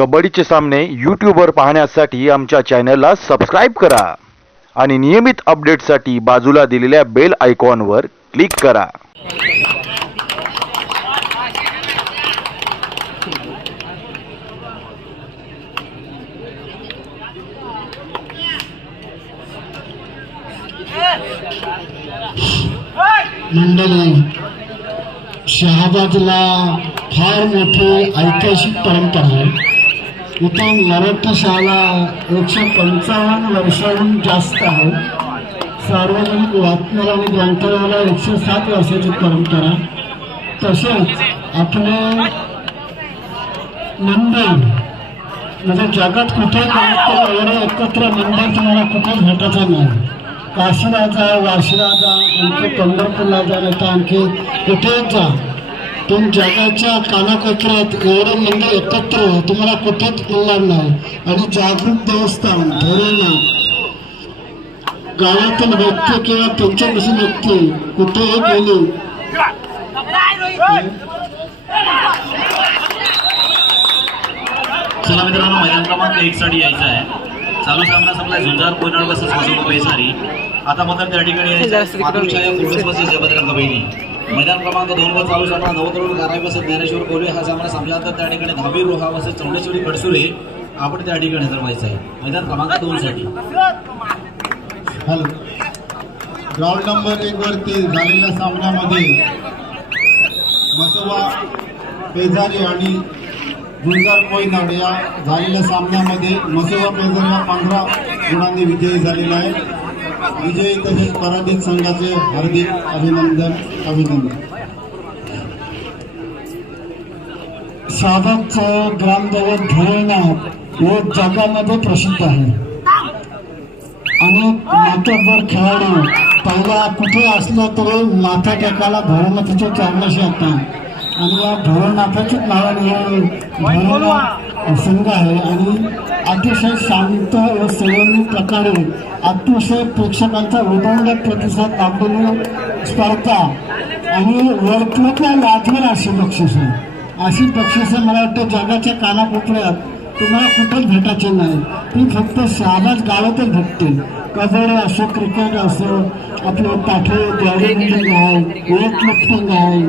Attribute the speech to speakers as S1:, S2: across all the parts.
S1: कबड्डीचे सामने यूट्यूबवर पाहण्यासाठी आमच्या चॅनलला सबस्क्राईब करा. आणि नियमित अपडेटसाठी बाजूला दिलेल्या बेल आयकॉनवर क्लिक करा.
S2: मंडळी शहाबादला फार मोठी ऐतिहासिक परंपरा आहे. इथं मराठी शाळा एकशे पंचावन्न वर्षाहून जास्त आहे. सार्वजनिक वाचनाल आणि ग्रंथालयाला एकशे सात वर्षाची परंपरा. तसेच आपले मंडळ म्हणजे जगात कुठे एवढे एकत्र मंडळ तुम्हाला कुठेच भेटायचं नाही. काशीला जा वाशीला जा आणखी पंढरपूरला जा नाही तर आणखी कुठेच जा. पण जगाच्या कानाकोपऱ्यात एवढं मंदिर एकत्र तुम्हाला कुठेच मिळणार नाही. आणि जागृत देवस्थान धोरणा गावातील व्यक्ती किंवा त्यांच्यापासून व्यक्ती कुठेही गेली.
S3: चला मित्रांनो मैदान क्रमांक एक साठी यायचं आहे. चालू सामना संपला झुंजार कोयनाड बसेस मजूर पैसारी आता मात्र त्या ठिकाणी यायचं. मातृछाया पुरुष बसेस जयभद्रंग बहिणी मैदान क्रमांक दोन वर चालू सामना नवतरुण गाराई बसेस ज्ञानेश्वर कोल्हे हा सामना संपल्यानंतर त्या ठिकाणी दहावी रोहा वसत चौंडेश्वरी कडसुरे आपण त्या ठिकाणी हजर व्हायचं आहे. मैदान क्रमांक दोन साठी.
S2: हॅलो. ग्राउंड नंबर एक वरती झालेल्या सामन्यामध्ये मसोबा पेजारी आणि गुंजार कोयनाड या झालेल्या सामन्यामध्ये मसोबा पेजारी हा पंधरा गुणांनी विजयी झालेला आहे. विजयी तसेच पराजित संघाचे हार्दिक अभिनंदन अभिनंदन. साधकचं ग्रामदैवत भोलेनाथ व जगामध्ये प्रसिद्ध आहे. अनेक माथ्यावर खेळाडू पहिला कुठे असलं तरी माथा एकाला भैरवनाथाच्या चरणाशी येतात. आणि या भैरवनाथाच्याच नावाने हे भैरवनाथ संघ आहे आणि अतिशय शांत व संयमी प्रकारे अतिशय प्रेक्षकांचा उदंड प्रतिसाद लाभलेली स्पर्धा आणि वर्तुळातल्या लाजवर अशी बक्षिसं अशी बक्षिसं मला वाटतं जगाच्या कानाकोपऱ्यात तुम्हाला कुठेच भेटायचे नाही. ती फक्त शहादाच गावातच भेटते. कबड्डी असो क्रिकेट असो आपलं पाठे बॉडी आहे वेटलिफ्टिंग आहे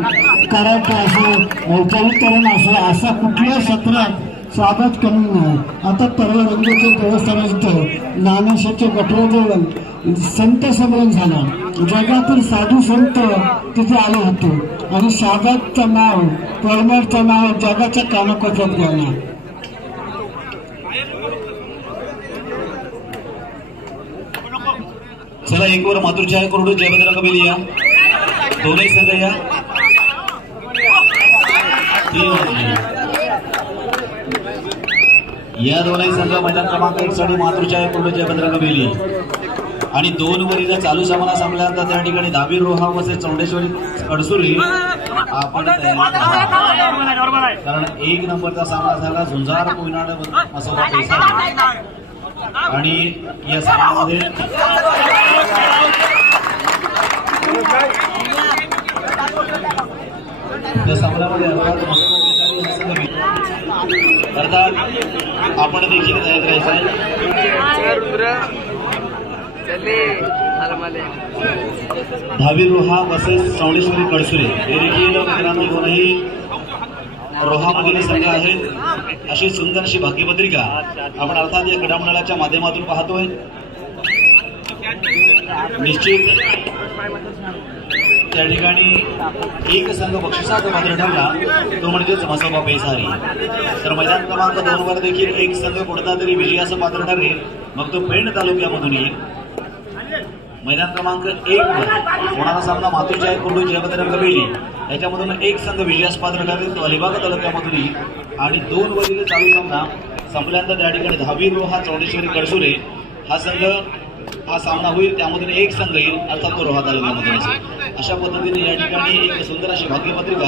S2: कराटे असो औपचारिकरण असो असा कुठल्याही क्षेत्रात स्वागत कमी नाही. आता परवा रंगाच्या देवस्थानाचं नाणेशाचे गटरोजवळ संत संमेलन झाला. जगातील साधू संत तिथे आले होते. आणि शागातचं नाव परमारचं नाव जगाच्या कानाकोपऱ्यात गेलं.
S3: चला एक वर मातृछाया कोरडू जयभद्रंग बेली या. दोनही संघ या. या दोनही संघ मैदान क्रमांक एक साठी मातृच्या पूर्ण जयभद्रंग बेली आणि दोन वरील चालू सामना संपल्यानंतर त्या ठिकाणी दहावी रोहा वसे चौंडेश्वरी अडसुरी आपण कारण एक नंबरचा सामना झाला झुंजार कोयनाड मसोबा पैसा. आणि या सामन्यामध्ये त्या सामन्यामध्ये अर्थात मसोबा पैसारी हा संघ विजयी. अर्थात आपण देखील तयार राहायचं दहावी रोहा बसेस चौंडेश्वरी कडसुरे. हे देखील मित्रांनो दोनही रोहामधील संघ आहेत. अशी सुंदर अशी भाग्यपत्रिका आपण अर्थात या क्रीडामंडळाच्या माध्यमातून पाहतोय. निश्चित त्या ठिकाणी एक संघ बक्षिसाचा पात्र ठरला तो म्हणजेच मसोबा पेसारी तर मैदान क्रमांक दोन वर देखील एक संघ कोणता तरी विजयाचं पात्र ठरेल. मग तो पेण तालुक्यामधून येईल. मैदान क्रमांक एक वर होणारा सामना मातृजय कोंडू जयभद्रंग बेली याच्यामधून एक संघ विजयास पात्र ठरेल तो अलिबाग तालुक्यामधून येईल. आणि दोन वरील चालू सामना संपल्यानंतर त्या ठिकाणी दहावी रोहा चौडेश्वरी कडसुरे हा संघ हा सामना होईल. त्यामधून एक संघ येईल अर्थात तो रोहा तालुक्यामधून असेल. अशा पद्धतीने या ठिकाणी एक सुंदर अशी भाग्यपत्रिका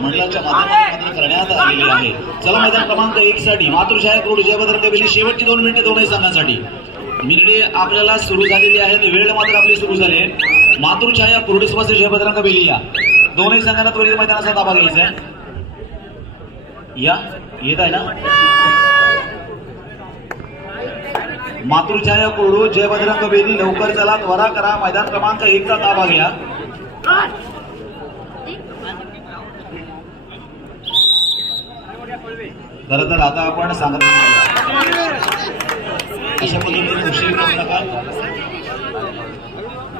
S3: मंडळाच्या माध्यमातून करण्यात आलेली आहे. चला मैदान क्रमांक एक साठी मातृछाया कोड जयभद्रंग बेली शेवटची दोन मिनिटे दोनही संघांसाठी मिनिटे आपल्याला सुरू झालेली आहेत वेळ मात्र आपली सुरू झाली आहे. मातृछाया कुर्डिस बसे जयभद्रंग बेलिया दोनही संघांना त्वरित मैदानाचा ताबा घ्यायचा आहे. या येत आहे ना? मातृछाया कोरडू जय बजरंग बेदी लवकर चला त्वरा करा मैदान क्रमांक एकचा ताबा घ्या. खरं तर आता आपण सांगत अशा पद्धतीने उशीर करू नका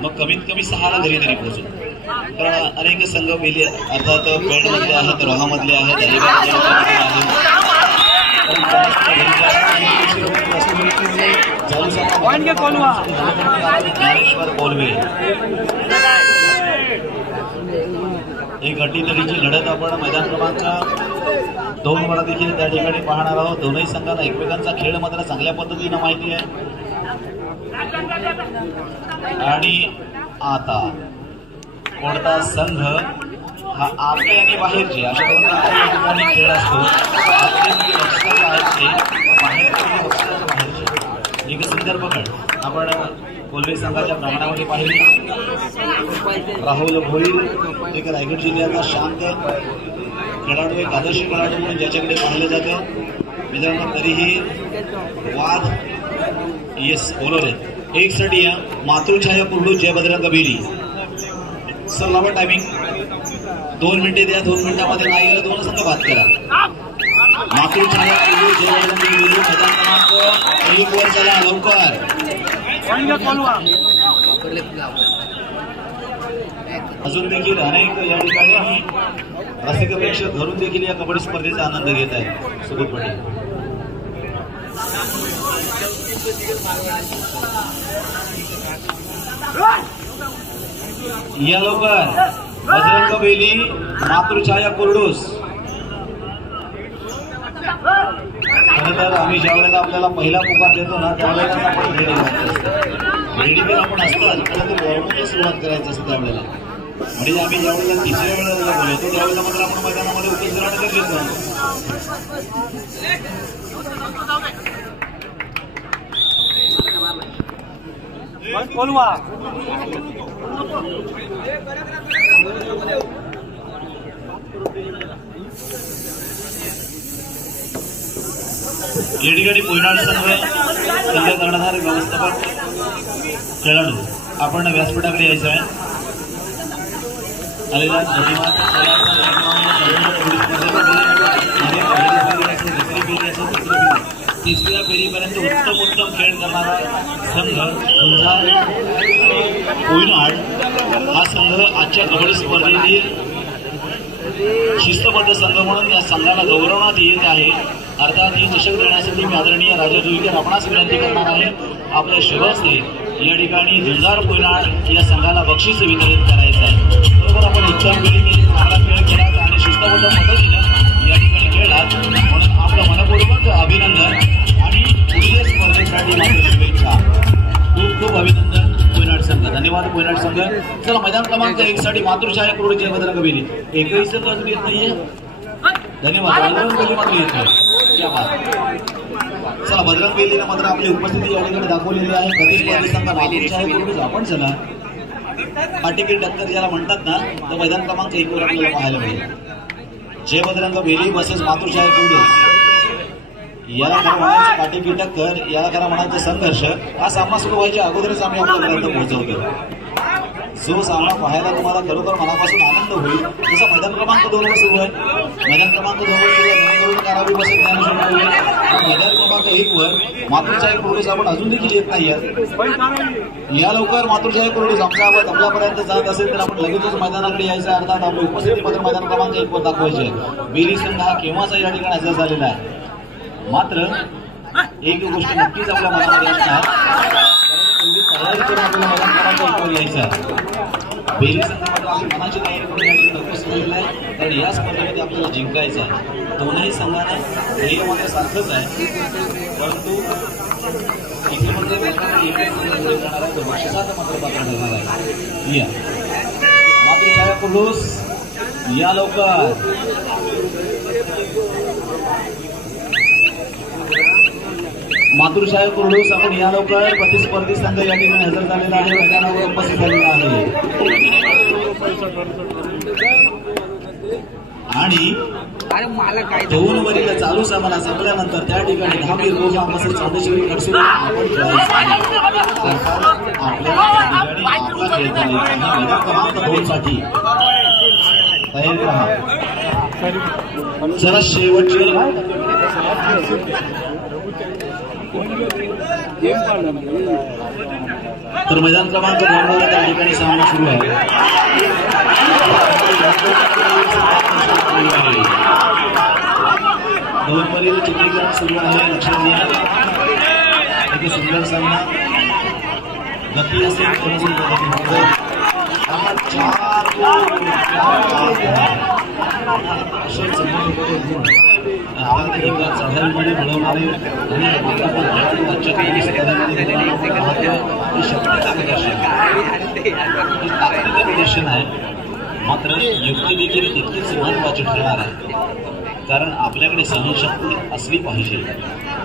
S3: मग कमीत कमी सहाला घरी तरी पोहोचू. कारण अनेक संघ मेले अर्थात पेणमधले आहेत रोहामधले आहेत अलिबागमधले आहेत. ज्ञानेश्वर कोलवे. एक अटीतटीची लढत आपण मैदान क्रमांक दोन वर देखील त्या ठिकाणी पाहणार आहोत. दोनही संघांना एकमेकांचा खेळ मात्र चांगल्या पद्धतीनं माहिती आहे. आणि आता कोणता संघ हा आपले आणि बाहेरचे अशा दोन ठिकाणी खेळ असतो. आहेत ते बाहेरचे म्हणजे आपण कोल्हे संघाच्या प्रमाणामध्ये पाहिले. राहुल भोईर एक रायगड जिल्ह्याचा शांत खेळाडू एक आदर्श खेळाडू म्हणून ज्याच्याकडे पाहिलं जातं. मित्रांनो तरीही वाद येस बरोबर आहे एक साठी या मातृछाया कुर्डू जयभद्रंग बेली सर लावा टायमिंग दोन मिनिटे द्या दोन मिनिटामध्ये नाही गेलं दोन संघ बात करा. मातृछाया कुर्डू जय क्रमांक वर चला लवकर. अजून देखील अनेक या ठिकाणी रसिक प्रेक्षक घरून देखील या कबड्डी स्पर्धेचा आनंद घेत आहे सुबोध पटेल. या लवकर. बजरंग बेली मातृछाया कुरडूस. खरं तर आम्ही ज्या वेळेला आपल्याला पहिला पुकार देतो ना त्यावेळेला आपण रेडी असतो रेडी आपण असतात परंतु वॉर्मची सुरुवात करायचं असतं त्यावेळेला. म्हणजे आम्ही ज्या वेळेला तिसऱ्या वेळेला बोलतो त्यावेळेला मात्र आपण मैदानामध्ये उपस्थित राहणं गरजेचं आहे बोलवा या ठिकाणी पोयनाड संघ संघ करणारे व्यवस्थापक खेळाडू. आपण व्यासपीठाकडे यायचं आहे. आलेला धन्यवाद. तिसऱ्या फेरीपर्यंत उत्तम उत्तम खेळ करणारा संघ गुंजाळ कोयनाड. हा संघ आजच्या कबड्डी स्पर्धेतील शिस्तबद्ध संघ म्हणून या संघाला गौरवण्यात येत आहे. अर्थात ही चषक देण्यासाठी मी आदरणीय राजा जुईकर आपणास विनंती करणार आहे. आपल्या शुभस्ते या ठिकाणी झुंजार पोयनाड या संघाला बक्षीस वितरित करायचं आहे. बरोबर आपण उत्तम वेळी केली चांगला खेळ खेळात आणि शिस्तबद्ध पद्धतीनं या ठिकाणी खेळलात. म्हणून आपलं मनपूर्वक अभिनंदन आणि पुढील स्पर्धेसाठी शुभेच्छा. खूप खूप अभिनंदन. संघ. धन्यवाद कोयनाड संघ. चला मैदान क्रमांक एक साठी मातृछाया करोड जय बजरंग बेली एकही संघ अजून येत नाहीये. धन्यवाद. बजरंग बेली मात्र चला बजरंग बेलीने मात्र आपली उपस्थिती या ठिकाणी दाखवलेली आहे. प्रतिस्पर्धी संघ मातृछाया करोड आपण चला. पाटीकी टक्कर ज्याला म्हणतात ना तर मैदान क्रमांक एक वर आपल्याला पाहायला मिळेल. जय बजरंग बेली बसेस मातृछाया करोड. याला खरं म्हणायचं काटेपिटा कर याला खरं म्हणायचं संघर्ष. हा सामना सुरू व्हायच्या अगोदरच आम्ही आपल्यापर्यंत पोहोचवतो. जो सामना पाहायला तुम्हाला खरोखर मनापासून आनंद होईल जसं मैदान क्रमांक दोन वर सुरू आहे. मैदान क्रमांक दोन वर सुरू आहे कारावी ज्ञानेश्वर मैदान क्रमांक एक वर मातृछाया कुरडूस आपण अजून देखील येत नाही या लवकर मातृछाया कुरडूस आमचा आपण आपल्यापर्यंत जात असेल तर आपण लगेचच मैदानाकडे यायचं अर्थात आपली उपस्थिती पत्र मैदान क्रमांक एक वर दाखवायची आहे. संघ हा केव्हाचा या ठिकाणी हजर झालेला आहे? मात्र एक गोष्ट नक्कीच आपल्या मनामध्ये असणार. तेवढी तयारी करून आपल्याला मैदान क्रमांक आपली मनाची तयारी करून या ठिकाणी नक्कीच नाही कारण या स्पर्धेमध्ये आपल्याला जिंकायचं आहे. दोनही संघानं ध्येय मात्र सारखंच आहे. परंतु इथे म्हणजे एकच संघ आहे तो मात्र पात्र ठरणार आहे. या. कुलूस या लवकर. मातृछाया कुरडूस आपण या लवकर. प्रतिस्पर्धी संघ या ठिकाणी हजर झालेला आहे. मैदानावर उपस्थित झालेला आहे. आणि दोन वरील चालू सामना संपल्यानंतर त्या ठिकाणी. आणि मैदान क्रमांक दोन साठी. तयार राहा. चला शेवटचे. तर मैदान क्रमांक दोन त्या ठिकाणी सामना सुरू आहे. दोन चित्रीकरण सुरू आहे लक्षात घ्या. एक सुंदर सामना. गती असेल चार गोल. असे चमक होते. मिळवणारे आणि आपण आजच्या ही आहे मात्र युक्ती देखील तितकीच महत्वाची ठरणार आहे कारण आपल्याकडे सहनशक्ती असली पाहिजे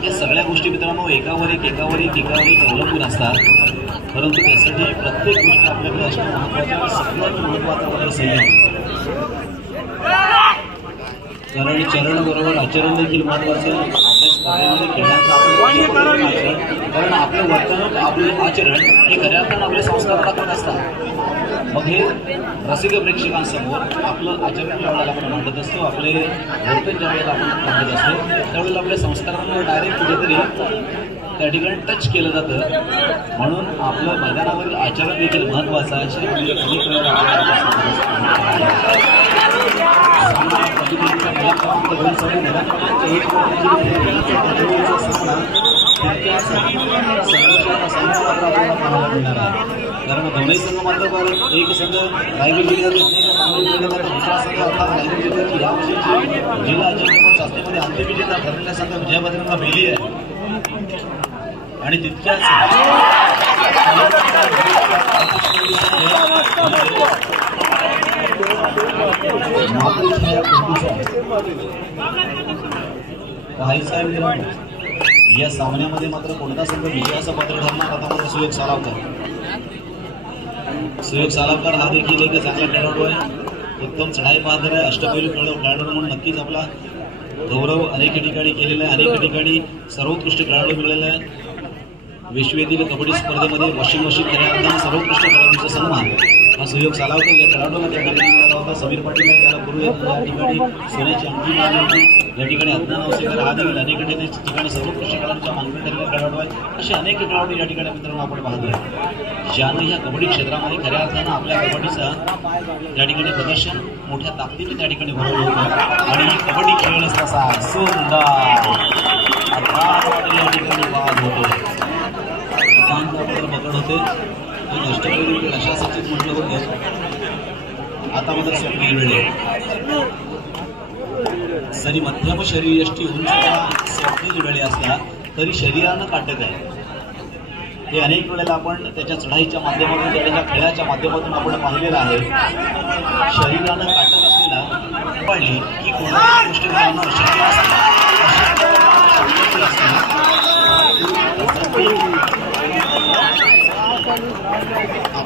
S3: या सगळ्या गोष्टी मित्रांनो एकावर एक एकावर एक एकावर एक अवलंबून असतात परंतु त्यासाठी प्रत्येक गोष्ट आपल्याकडे असणं महत्वाचं सगळ्यात महत्वाचं म्हणजे संयम. कारण चरण बरोबर आचरण देखील महत्वाचं आपल्या स्पर्धेमध्ये खेळण्याचं कारण आपलं वर्तणूक आपलं आचरण हे खऱ्या अर्थानं आपले संस्कारात्मक असतात मग हे रसिक प्रेक्षकांसमोर आपलं आचरण ज्या वेळेला आपण मांडत असतो. आपले वर्तन ज्या वेळेला आपण मांडत असतो त्यावेळेला आपल्या संस्कारांवर डायरेक्ट कुठेतरी त्या ठिकाणी टच केलं जातं. म्हणून आपलं मैदानावरील आचरण देखील महत्वाचं आहे. अशी म्हणजे अनेक कारण दोन्ही संघ मात्र एक संघ रायगड जिल्ह्यात यावर्षी जिल्हा गेले तर दुसरा संघ भेली आहे. आणि तितक्याच काही साहेब या सामन्यामध्ये मात्र कोणता संघ विजयाचं पत्र ठरणार आता मात्र सुयोग सालावकर. सुयोग सालावकर हा देखील एक चांगला खेळाडू आहे. उत्तम चढाई पाहणार आहे. अष्टपैलू खेळाडू खेळाडू म्हणून नक्कीच आपला गौरव अनेक ठिकाणी केलेला आहे. अनेक ठिकाणी सर्वोत्कृष्ट खेळाडू मिळालेला आहे. विश्वेतील कबड्डी स्पर्धेमध्ये वॉशिंग मशीन खेळाडूंना सर्वोत्कृष्ट खेळाडूंचा सन्मान. हा सुयोग सालावकर या खेळाडूला त्या ठिकाणी मिळाला होता. समीर पाटील त्याला गुरु या ठिकाणी सोन्याची अंतिम होती. या ठिकाणी अज्ञान अवसेकर हा देखील अनेक ठिकाणी सर्वोत्कृष्ट खेळाडूच्या मानवी ठरलेला खेळाडू आहे असे अनेक खेळाडू या ठिकाणी मित्रांनो आपण पाहतोय. ज्यानं या कबड्डी क्षेत्रामध्ये खऱ्या अर्थानं आपल्या कबड्डीचा त्या ठिकाणी प्रदर्शन मोठ्या ताकदीने त्या ठिकाणी भरवलं होतं. आणि ही कबड्डी खेळ तसा सुंदर. या ठिकाणी वाद होतो एकांत आपल्याला पकड होते हे अशा सचित म्हटलं होतं आता मात्र स्वप्न वेळे जरी मध्यम शरीर यष्टी उंच स्वप्नील वेळे असला तरी शरीरानं काटत आहे. हे अनेक वेळेला आपण त्याच्या चढाईच्या माध्यमातून त्याच्या खेळाच्या माध्यमातून आपण पाहिलेलं आहे. शरीरानं काटत असलेला पडली की कोणत्या गोष्टी मिळवणं अशक्य असते अशक्य असते. आपली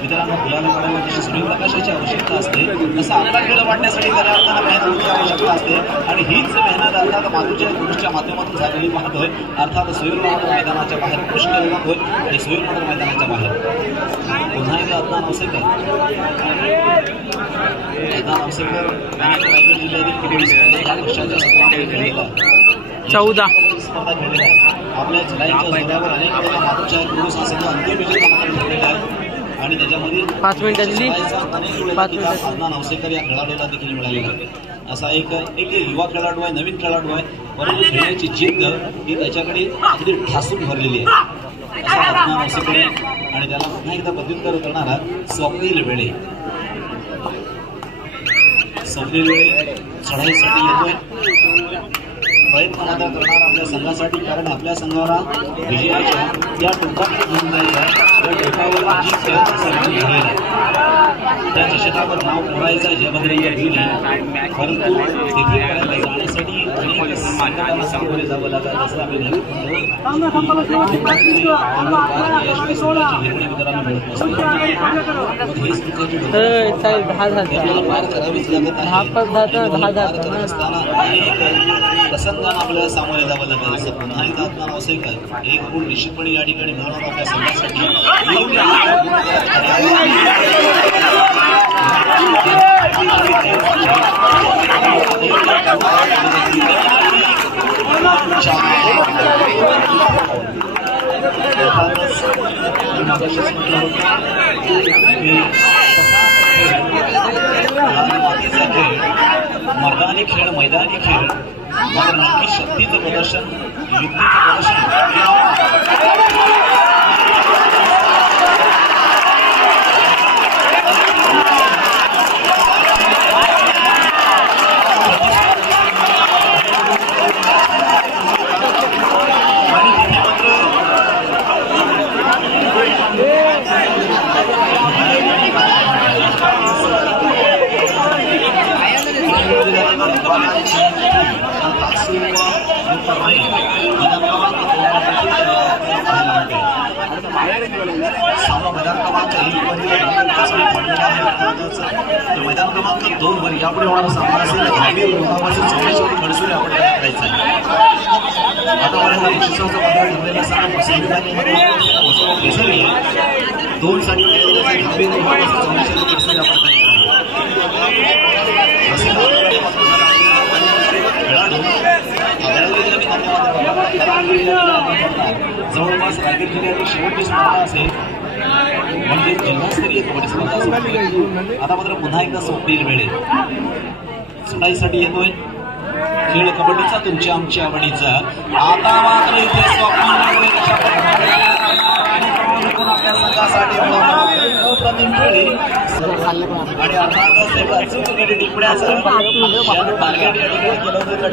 S3: मित्रांनो फुलाला काढायला जशी सूर्यप्रकाशाची आवश्यकता असते. तसं आपला खेळ वाढण्यासाठी खऱ्या अर्थानं मेहनतीची आवश्यकता असते. आणि हीच मेहनत अर्थात मातूच्या पुरुषच्या माध्यमातून झालेली पाहतोय अर्थात सूर्यप्रमाण मैदानाच्या बाहेर पुरुष केला जातोय आणि सूर्यप्रमाण मैदानाच्या बाहेर. पुन्हा एकदा अज्ञान अवसेकर अवसेकर रायगड जिल्ह्यातील
S4: चौदा.
S3: स्पर्धा खेळलेला आहे आपल्या जिल्ह्याच्या जोरावर अनेक वेळेला मातोच्या पुरुष संघ अंतिम म्हणून ठरलेला आहे आणि त्याच्यामध्ये
S4: पाच मिनिटं दिली.
S3: अनेक वेळेला
S4: मिनिटं.
S3: अद्नान अवसेकर या खेळाडूला देखील मिळालेला आहे असा एक एक युवा खेळाडू आहे नवीन खेळाडू आहे परंतु खेळण्याची जिद्द ही त्याच्याकडे अगदी ठासून भरलेली असा आहे. आणि त्याला पुन्हा एकदा प्रत्युत्तर करणारा स्वप्नील वेळे स्वप्नील वेळे चढाईसाठी येतोय प्रयत्न मात्र करणार आपल्या संघासाठी कारण आपल्या संघाला विजयाच्या या टोकाकडे घेऊन जायचं त्या टोकावर जी चषकावर नाव मोडायचं ज्यामध्ये या गेली परंतु तिथेपर्यंत जाण्यासाठी अनेक सामोरे जावं लागत असं आम्ही
S4: दहा
S3: पार करावीच लागत आहे. असताना प्रसंगांना आपल्याला सामोरे जावं लागेल असं पुन्हा एकदा आपल्याला असं काय एक गुण निश्चितपणे या ठिकाणी मिळवणार आपल्या संघासाठी. मर्दानी खेळ मैदानी खेळ. मग नक्की शक्तीचं प्रदर्शन युक्तीचं प्रदर्शन. मैदान क्रमांक दोन वर यापुढे होणारा सामना असेल ग्रामीण रोमापासून चौऱ्याऐंशी आपण करायचं करायचा आहे आतापर्यंत बक्षिसाचा पंधरा सामना सेमीफायनलमध्ये दोन साठी धाबी रोमापासून चौऱ्याऐंशी आपण करायचं जवळपास रायगड जिल्ह्यातील शेवटची स्पर्धा असेल. म्हणजे जिल्हास्तरीय कबड्डी स्पर्धा असेल आता मात्र पुन्हा एकदा स्वप्नील वेळ. चढाईसाठी येतोय. खेळ कबड्डीचा तुमच्या आमच्या आवडीचा. आता मात्र इथे स्वप्न कशा प्रकारे आपल्या संघासाठी अप्रतिम खेळी. आणि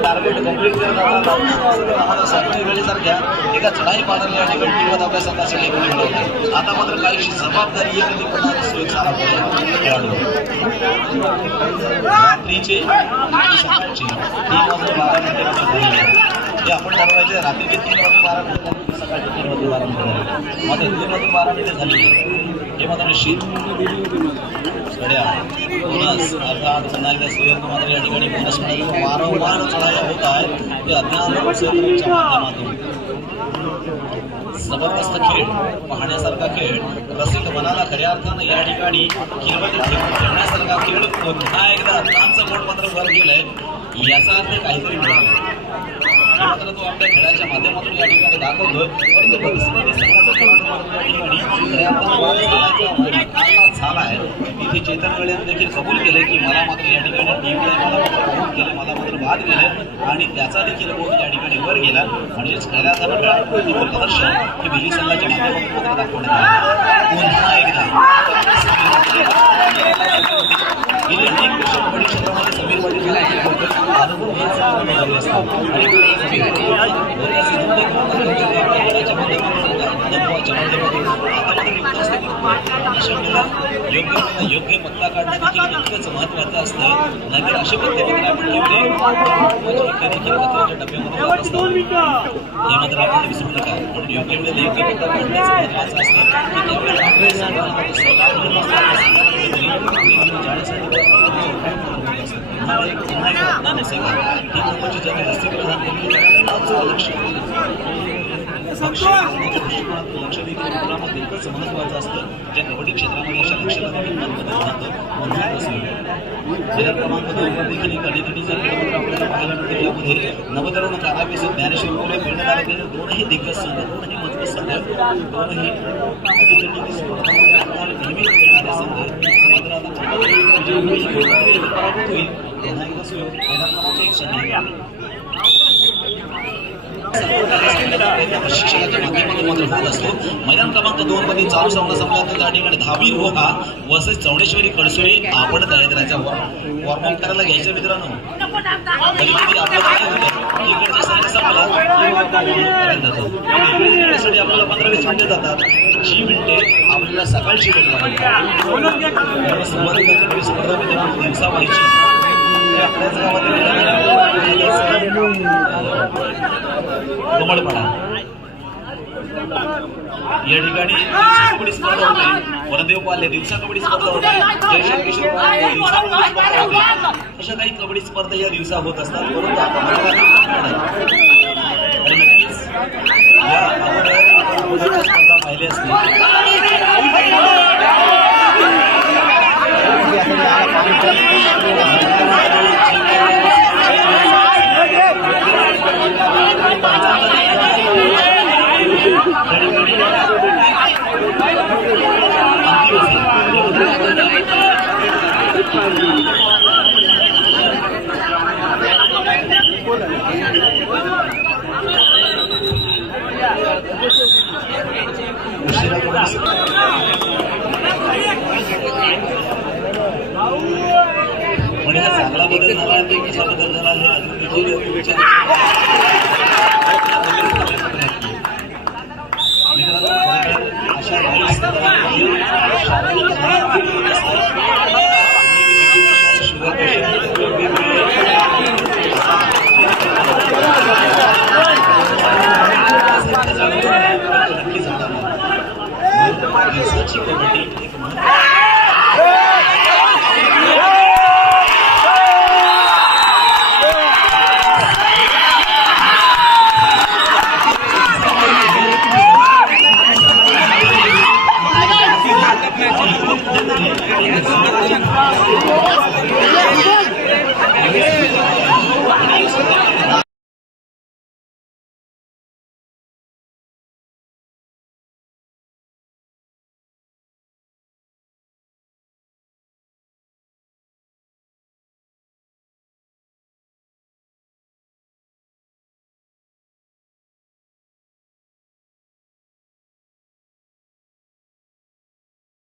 S3: टार्गेट सातव्या वेळेसारख्या एका चढाई मारली या ठिकाणी टिकवत आपल्या संघासाठी आता मात्र काहीशी जबाबदारी आहे खेळाडू रात्रीचे तीन वाजून बारा मिनिटे. हे आपण ठरवायचे रात्रीचे तीन वाजून बारा मिनिटे सकाळचे तीन वाजून बारा मिनिटे झाले. मात्र तीन वाजून बारा मिनिटे झाली. हे मात्र शीत बोनस अर्थात पुन्हा एकदा सूर्यंत या ठिकाणी बोनस मिळाले वारंवार चढाया होत आहेत ते अज्ञात क्षेत्राच्या माध्यमातून जबरदस्त खेळ पाहण्यासारखा खेळ रसिक मनाला खऱ्या अर्थानं या ठिकाणी खेळमध्ये खेळण्यासारखा खेळ पुन्हा एकदा अर्थांचं बोट वर गेलंय याचा अर्थ काहीतरी मिळाला मात्र तो आपल्या खेळाच्या माध्यमातून या ठिकाणी दाखवतोय परंतु परिस्थितीने संघाचा खेळाडू मात्र इथे चेतन वेळेत देखील कबूल केले की मला मात्र या ठिकाणी टीव्ही मला मात्र आऊट केले मला मात्र बाद गेले आणि त्याचा देखील बोध या ठिकाणी वर गेला म्हणजेच खऱ्या अर्थानं खेळाडू प्रदर्शन हे विधी संघाच्या माध्यमातून मात्र दाखवण्यात आलं पुन्हा एकदा. गेले अनेक वर्ष कबड्डी क्षेत्रामध्ये समीर पाटील बऱ्याच योग्य योग्य पत्ता काढणं देखील तितकंच असतं नाहीतर असे पद्धतीने आपण ठेवले महत्त्वाचे देखील महत्त्वाच्या डब्यामध्ये हे मात्र आपण विसरू नका म्हणून योग्य वेळेला योग्य पत्ता काढण्याचं महत्वाचं असतं स्वतः जाण्यासाठी पुन्हा एक सेवा लक्ष महत्वाचं असतं ज्या कबड्डी क्षेत्रामध्ये अशा लक्षाला देखील महत्वाचं राहतं पुन्हा एक क्रमांक दोनवर देखील एक खेळ आपल्याला पाहायला मिळतो यामध्ये नवतरुण कारावीस ज्ञानेश्वर मोरे दोनही दिग्गज संघ दोनही मजबूत संघ दोनही नेहमी खेळणारे संघ मात्र आता कुठेतरी विजय होईल, कुठेतरी पराभूत होईल पुन्हा एकदा सुयोग मैदान क्रमांक एक संधी त्या प्रशिक्षणाच्या माध्यमातून मात्र होत असतो मैदान क्रमांक दोन मध्ये चालू सामना संपला तर त्या ठिकाणी दहावी रोहा वर्सेस चौडेश्वरी कडसुरी आपण तयारीचा वॉर्मअप करायला घ्यायचं मित्रांनो. की आपल्याला पंधरा वीस मिनिटं जातात. जी मिनिटे आपल्याला सकाळची वेळ लागते स्पर्धा दिवसा व्हायची कोमळपणा या ठिकाणी कबड्डी स्पर्धा होते. वरदेव पाले दिवसा कबड्डी स्पर्धा होते. जयशंकर किशोर होते. अशा काही कबड्डी स्पर्धा या दिवसा होत असतात. परंतु आपण आणि नक्कीच या अगोदर स्पर्धा पाहिल्या असतील उशिरा